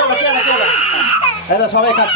了掉了来，掉了，来！到窗外看,看。